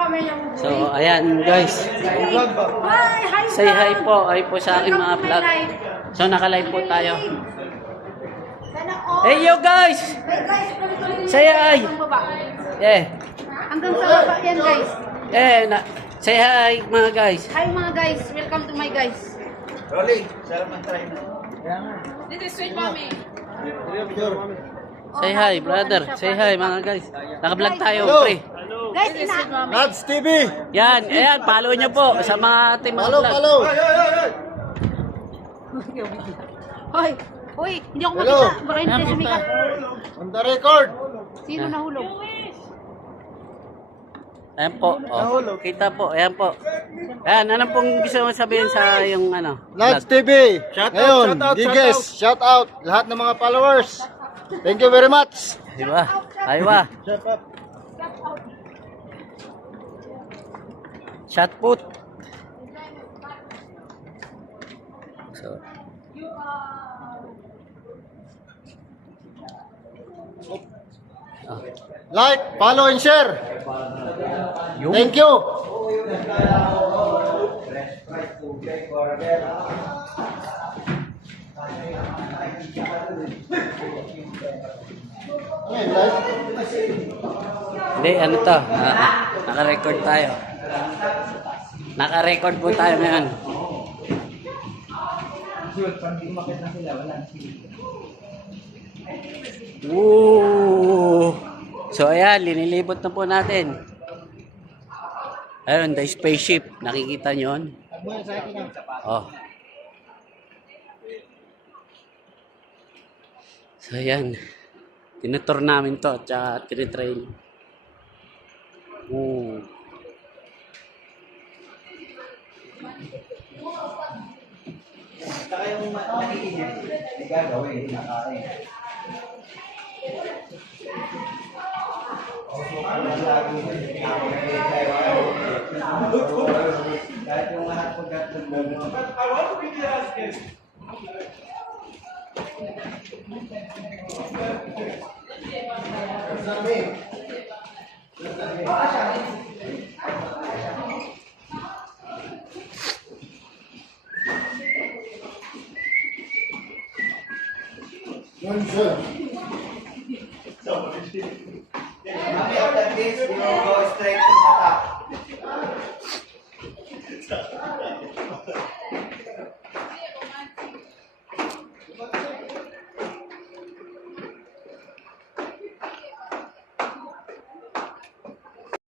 kami ng So, ayan guys. Say hi po. Hi po sa aking mga vlog. So, naka-live po tayo. Hey you guys! Say hi! Yeah. Hanggang sa baba yan guys. Say hi mga guys. Hi mga guys, welcome to my guys. Rolly, salamat try na. This is sweet mommy. Say hi brother. Say hi mga guys. Naka-vlog tayo, Hello. pre. Guys, ina. Lads TV! Yan, ayan, follow nyo po sa mga ating mga Follow, vlog. follow! Hoy, hoy, hindi ako Hello. makita. Baka hindi tayo sumikat. On the record! Sino nahulog? Ayan po. Oh, kita po, ayan po. Ayan, ano pong gusto mo sabihin sa yung ano? Lads vlog? TV! Ngayon, Diges, shout out lahat ng mga followers. Thank you very much. Diba? Aywa. Shout out. Shot put. So, Like, follow, and share. yung Thank you. Hindi, ano to? Naka-record tayo. Naka-record po tayo ngayon. Woo! So ayan, linilibot na po natin. Ayun, the spaceship. Nakikita nyo yun? Oh. So ayan. Tinutur namin to at saka tinitrain. Ooh. Saka yung maiinit, hindi gagawin, hindi nakain. Kahit yung lahat pagkat Yun, sir.